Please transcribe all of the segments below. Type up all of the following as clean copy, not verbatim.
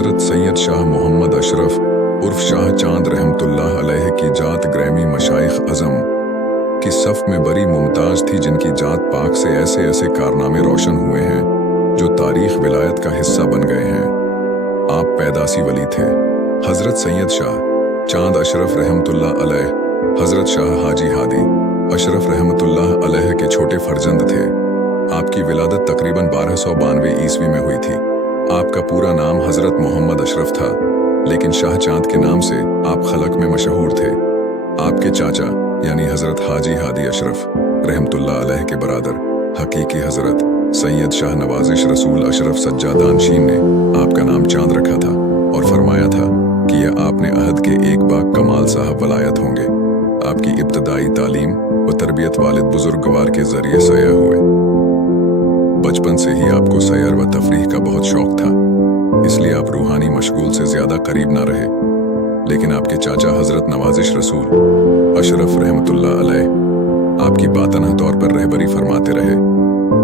हज़रत सैयद शाह मोहम्मद अशरफ उर्फ शाह चांद रहमतुल्लाह अलैह की जात ग्रैमी मशाइख अज़म की सफ़ में बड़ी मुमताज़ थी, जिनकी जात पाक से ऐसे ऐसे कारनामे रोशन हुए हैं जो तारीख़ विलायत का हिस्सा बन गए हैं। आप पैदासी वली थे। हज़रत सैयद शाह चांद अशरफ रहमतुल्लाह अलैह हज़रत शाह हाजी हादी अशरफ रहमतुल्लाह अलैह के छोटे फर्जंद थे। आपकी विलादत तकरीबन 1292 ईस्वी में हुई थी। आपका पूरा नाम हज़रत मोहम्मद अशरफ था, लेकिन शाह चांद के नाम से आप खलक में मशहूर थे। आपके चाचा यानी हज़रत हाजी हादी अशरफ रहमतुल्लाह अलैह के बरादर हकीकी हज़रत सैयद शाह नवाजिश रसूल अशरफ सज्जादानशीन ने आपका नाम चांद रखा था और फरमाया था कि यह आपने अहद के एक बाग कमाल साहब वलायत होंगे। आपकी इब्तदाई तालीम व तरबियत वालिद बुजुर्गवार के जरिए सया हुए। बचपन से ही आपको सैर व तफरीह का बहुत शौक था, इसलिए आप रूहानी मशगूल से ज्यादा करीब ना रहे। लेकिन आपके चाचा हजरत नवाजिश रसूल अशरफ रहमतुल्लाह अलैह आपकी बातना तौर पर रहबरी फरमाते रहे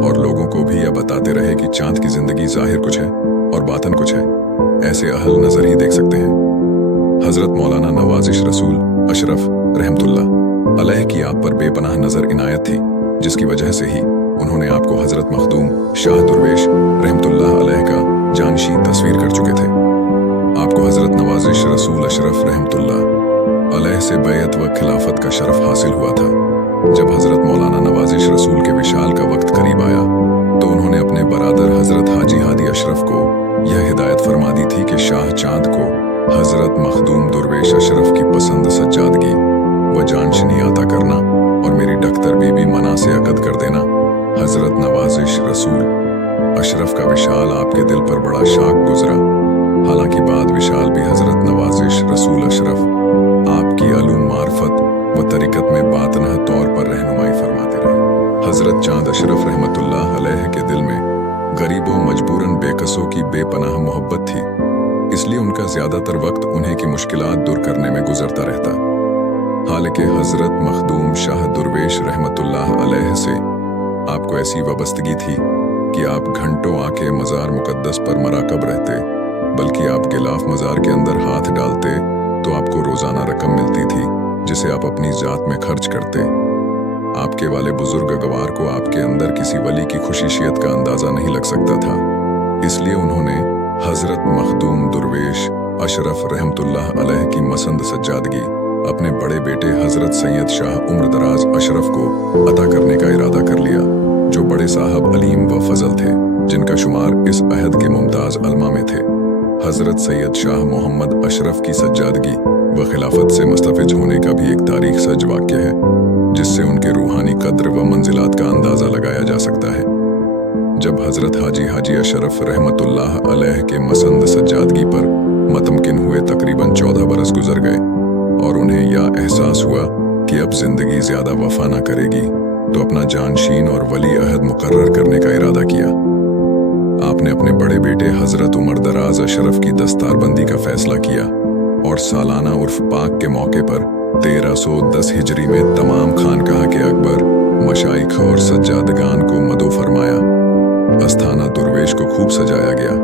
और लोगों को भी यह बताते रहे कि चांद की जिंदगी जाहिर कुछ है और बातन कुछ है। ऐसे अहल नजर ही देख सकते हैं। हजरत मौलाना नवाजिश रसूल अशरफ रहमतुल्लाह अलैह की आप पर बेपनाह नजर इनायत थी, जिसकी वजह से ही उन्होंने आपको हजरत मखदूम शाह दुर्वेश रहमतुल्लाह अलैह का जानशीन तस्वीर कर चुके थे। आपको हजरत नवाजिश रसूल अशरफ रहमतुल्लाह अलैह से बैयत व खिलाफत का शरफ हासिल हुआ था। जब हजरत मौलाना नवाजिश रसूल के विशाल का वक्त करीब आया तो उन्होंने अपने बरादर हजरत हाजी हादी अशरफ को यह हिदायत फरमा दी थी कि शाह चांद को हजरत मखदूम दुर्वेश अशरफ की पसंद सज्जादगी व जानशनी अता करना और मेरी डख्तर बीबी मना से अकद कर देना। हजरत नवाजिश रसूल अशरफ का विशाल आपके दिल पर बड़ा शाक गुजरा। हालांकि बाद विशाल भी हजरत नवाजिश रसूल अशरफ आपकी अलूम मार्फत व तरीकत में बातनह तौर पर रहनुमाई फरमाते रहे। हजरत चांद अशरफ रहमतुल्लाह अलैह के दिल में गरीबों मजबूरन बेकसों की बेपनाह मोहब्बत थी, इसलिए उनका ज्यादातर वक्त उन्हें की मुश्किलात दूर करने में गुजरता रहता। हालांकि हजरत मखदूम शाह दुर्वेश रहमतुल्लाह अलैह से आपको ऐसी वाबस्तगी थी कि आप घंटों आके मज़ार मुकद्दस पर मराकब रहते, बल्कि आप गिलाफ मज़ार के अंदर हाथ डालते तो आपको रोज़ाना रकम मिलती थी, जिसे आप अपनी जात में खर्च करते। आपके वाले बुजुर्ग गवार को आपके अंदर किसी वली की खुशीशियत का अंदाज़ा नहीं लग सकता था, इसलिए उन्होंने हज़रत मखदूम दुर्वेश अशरफ रहमतुल्लाह अलैह की मसंद सज्जादगी अपने बड़े बेटे हजरत सैयद शाह उम्र दराज अशरफ को अता करने का इरादा कर लिया, जो बड़े साहब अलीम व फजल थे, जिनका शुमार इस अहद के मुमताज अलमा में थे। हजरत सैयद शाह मोहम्मद अशरफ की सज्जादगी व खिलाफत से मुस्तफिज होने का भी एक तारीख सज वाक़या है, जिससे उनके रूहानी कद्र व मंजिलात का अंदाज़ा लगाया जा सकता है। जब हजरत हाजी अशरफ रहमतुल्लाह अलैह के मसंद सज्जादगी पर मतमकिन हुए तकरीबन 14 बरस गुजर गए और उन्हें यह एहसास हुआ कि अब जिंदगी ज्यादा वफा ना करेगी, तो अपना जानशीन और वली अहद मुकर्रर करने का इरादा किया। आपने अपने बड़े बेटे हजरत उमर दराज अशरफ की दस्तारबंदी का फैसला किया और सालाना उर्फ पाक के मौके पर 1310 हिजरी में तमाम खानकाह के अकबर मशाइख और सज्जादगान को मदो फरमाया। अस्थाना दुर्वेश को खूब सजाया गया।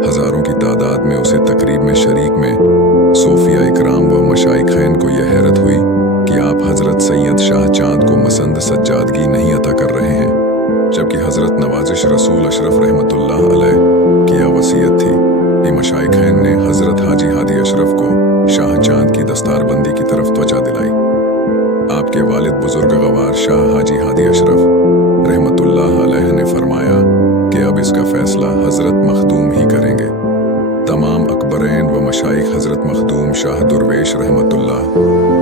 हजारों की तादाद में उसे तकरीब में शरीक में सोफिया इकराम व मशाइखैन को यह हैरत हुई कि आप हजरत सैयद शाह चांद को मसंद सज्जादगी नहीं अता कर रहे हैं, जबकि हजरत नवाजिश रसूल अशरफ रहमतुल्लाह अलैह की यह वसीयत थी कि मशाइखैन ने हजरत हाजी हादी अशरफ को शाह चांद की दस्तारबंदी की तरफ त्वचा दिलाई। आपके वालिद बुजुर्ग गवार शाह हाजी हादी अशरफ रहमतुल्लाह अलैह ने फरमाया कि अब इसका फैसला हजरत मखदूम ही करेंगे। तमाम अकबरैन व मशाइख हजरत मखदूम शाह दुर्वेश रहमतुल्लाह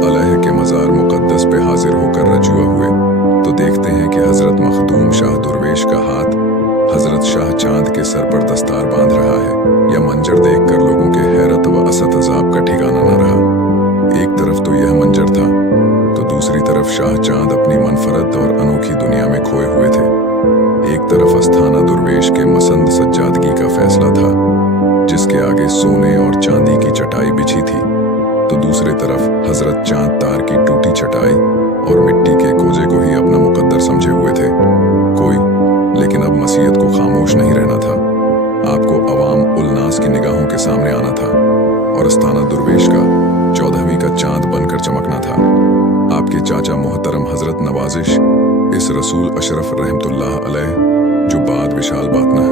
अलैह के मज़ार मुकद्दस पे हाजिर होकर रजुआ हुए तो देखते हैं कि हजरत मखदूम शाह दुर्वेश का हाथ हजरत शाह चांद के सर पर दस्तार बांध रहा है। यह मंजर देखकर लोगों के हैरत व असद अजाब का ठिकाना न रहा। एक तरफ तो यह मंजर था, तो दूसरी तरफ शाह चांद अपनी मनफरद और अनोखी दुनिया में खोए हुए थे। एक तरफ अस्थाना दुर्वेश के मसंद सज्जादगी का फैसला था, जिसके आगे सोने और चांदी की चटाई बिछी थी, तो दूसरे तरफ हजरत चांद तार की टूटी चटाई और मिट्टी के कोजे को ही अपना मुकद्दर समझे हुए थे। लेकिन अब मसीहत को खामोश नहीं रहना था। आपको अवाम उल नास की निगाहों के के सामने आना था और अस्ताना दुर्वेश का 14वीं का चांद बनकर चमकना था। आपके चाचा मोहतरम हजरत नवाजिश इस रसूल अशरफ रहमतुल्लाह अलैह जो बाद विशाल बातना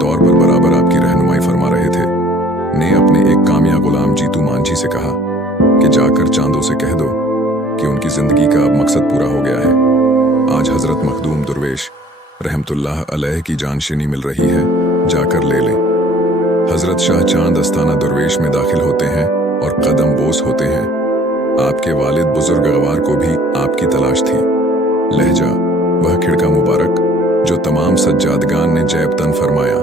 तौर पर बराबर आपकी रहनुमाई फरमा रहे थे, ने अपने एक कामिया गुलाम जीतू मांझी से कहा कि जाकर चांदों से कह दो कि उनकी जिंदगी का अब मकसद पूरा हो गया है। आज हजरत मखदूम दुर्वेश रहमतुल्लाह अलैह की जानशीनी मिल रही है, जाकर ले लें। हजरत शाह चांद अस्ताना दुर्वेश में दाखिल होते हैं और कदम बोस होते हैं। आपके वालिद बुजुर्ग गवार को भी आपकी तलाश थी। लहजा वह खिड़का मुबारक जो तमाम सज्जादगान ने जैबतन फरमाया,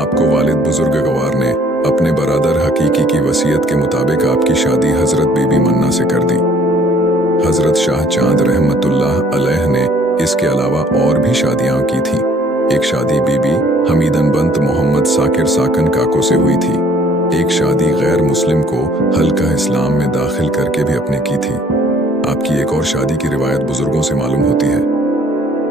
आपको वालिद बुजुर्ग गवार ने अपने बरादर हकीकी की वसीयत के मुताबिक आपकी शादी हजरत बीबी मन्ना से कर दी। हजरत शाह चांद रहमतुल्लाह अलैह ने इसके अलावा और भी शादियां की थी। एक शादी बीबी हमीदन बंत मोहम्मद साकिर साकन काको से हुई थी। एक शादी गैर मुस्लिम को हल्का इस्लाम में दाखिल करके भी अपने की थी। आपकी एक और शादी की रिवायत बुजुर्गों से मालूम होती है।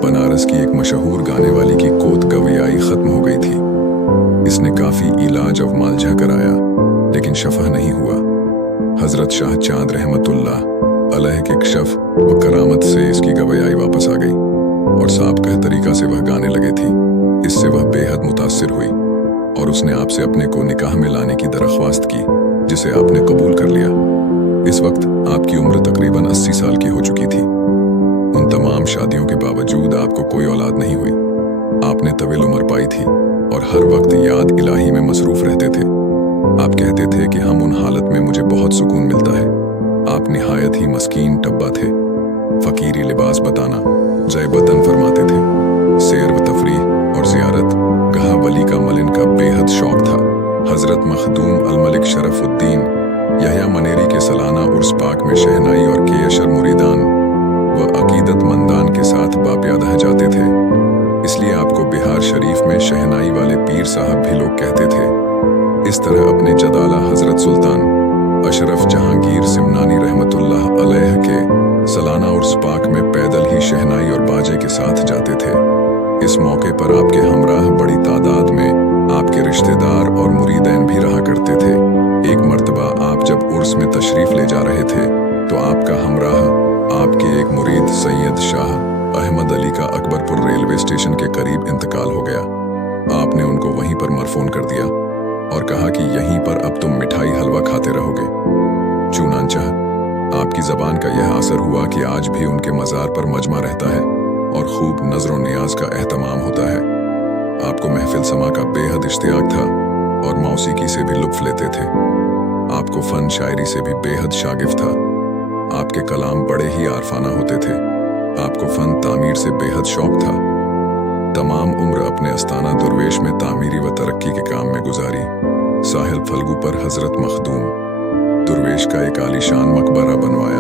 बनारस की एक मशहूर गाने वाली की कोत गवियाई खत्म हो गई थी। इसने काफी इलाज और मालजा कराया लेकिन शफा नहीं हुआ। हजरत शाह चांद रहमतुल्लाह अलैह के कशफ व करामत से इसकी गवैयाई वापस आ गई और साबकह तरीका से वह गाने लगे थी। इससे वह बेहद मुतासिर हुई और उसने आपसे अपने को निकाह में लाने की दरख्वास्त की, जिसे आपने कबूल कर लिया। इस वक्त आपकी उम्र तकरीबन 80 साल की हो चुकी थी। उन तमाम शादियों के बावजूद आपको कोई औलाद नहीं हुई। आपने तवील उम्र पाई थी और हर वक्त याद इलाही में मसरूफ रहते थे। आप कहते थे कि हम उन हालत में मुझे बहुत सुकून मिलता है। आप निहायत ही मस्कीन टब्बा थे। फकीरी लिबास बताना जैबतन फरमाते थे। सैर व तफरीह और जियारत गहा वली का मलिन का बेहद शौक था। हजरत मखदूम अलमलिक शरफुद्दीन यहया मनेरी के सालाना उर्स पाक में शहनाई और केयशर मुरीदान व अकीदत मंदान के साथ बाप्यादह जाते थे। इसलिए आपको बिहार शरीफ में शहनाई वाले पीर साहब भी लोग कहते थे। इस तरह अपने जदाला हजरत सुल्तान अशरफ जहांगीर सिमनानी रहमतुल्लाह अलैह के सालाना उर्स पाक में पैदल ही शहनाई और बाजे के साथ जाते थे। इस मौके पर आपके हमराह बड़ी तादाद में आपके रिश्तेदार और मुरीदैन भी रहा करते थे। एक मर्तबा आप जब उर्स में तशरीफ ले जा रहे थे तो आपका हमराह आपके एक मुरीद सैयद शाह अहमद अली का अकबरपुर रेलवे स्टेशन के करीब इंतकाल हो गया। आपने उनको वहीं पर मरफून कर दिया और कहा कि यहीं पर अब तुम मिठाई हलवा खाते रहोगे। चुनांचा आपकी जबान का यह असर हुआ कि आज भी उनके मज़ार पर मजमा रहता है और खूब नजर नियाज का एहतमाम होता है। आपको महफिल समा का बेहद इश्तियाक था और मौसीकी से भी लुत्फ लेते थे। आपको फन शायरी से भी बेहद शागिफ था। आपके कलाम बड़े ही आरफाना होते थे। आपको फन तामीर से बेहद शौक था। तमाम उम्र अपने अस्ताना दुर्वेश में तामीरी व तरक्की के काम में गुजारी। साहिल फल्गू पर हजरत मखदूम दुर्वेश का एक आलीशान मकबरा बनवाया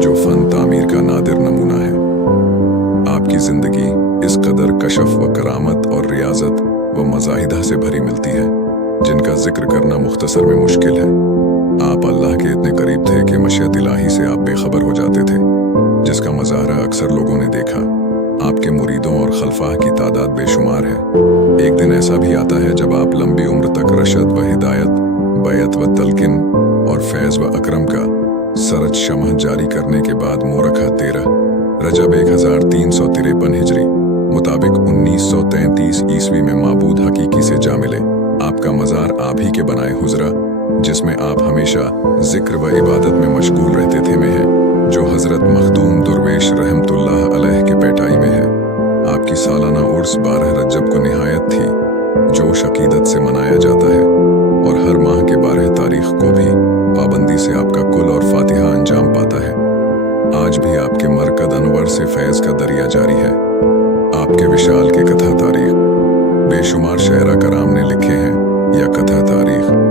जो फन तामीर का नादिर नमूना है। आपकी जिंदगी इस कदर कशफ व करामत और रियाजत व मजाहिदा से भरी मिलती है जिनका जिक्र करना मुख्तसर में मुश्किल है। आप अल्लाह के इतने करीब थे कि मशीयत इलाही से आप बेखबर हो जाते थे, जिसका मज़ाहरा अक्सर लोगों ने देखा। आपके मुरीदों और खलफा की तादाद बेशुमार है। एक दिन ऐसा भी आता है जब आप लंबी उम्र तक रशद व हिदायत, बैत व तलकिन और फैज़ व अकरम का सरज शमह जारी करने के बाद मोरखा 13 रजब 1353 हिजरी मुताबिक 1933 ईस्वी में माबूद हकीकी से जा मिले। आपका मज़ार आप ही के बनाए हुजरा जिसमें आप हमेशा जिक्र व इबादत में मशगूल रहते थे में है, जो हजरत मखदूम दुर्वेश रहमतुल्लाह अलैह के पेटाई में है। आपकी सालाना उर्स 12 रजब को निहायत थी, जो शकीदत से मनाया जाता है और हर माह के 12 तारीख को भी पाबंदी से आपका कुल और फातिहा अंजाम पाता है। आज भी आपके मरकद अनवर से फैज़ का दरिया जारी है। आपके विशाल के कथा तारीख बेशुमार शायरा कराम ने लिखे हैं या कथा तारीख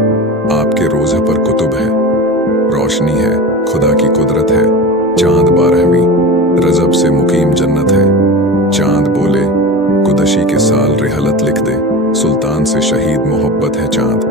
आपके रोज़े पर कुतुब है। रोशनी है, खुदा की कुदरत है। चांद 12वीं रजब से मुकीम जन्नत है। चांद बोले कुदशी के साल रिहलत लिख दे, सुल्तान से शहीद मोहब्बत है चांद।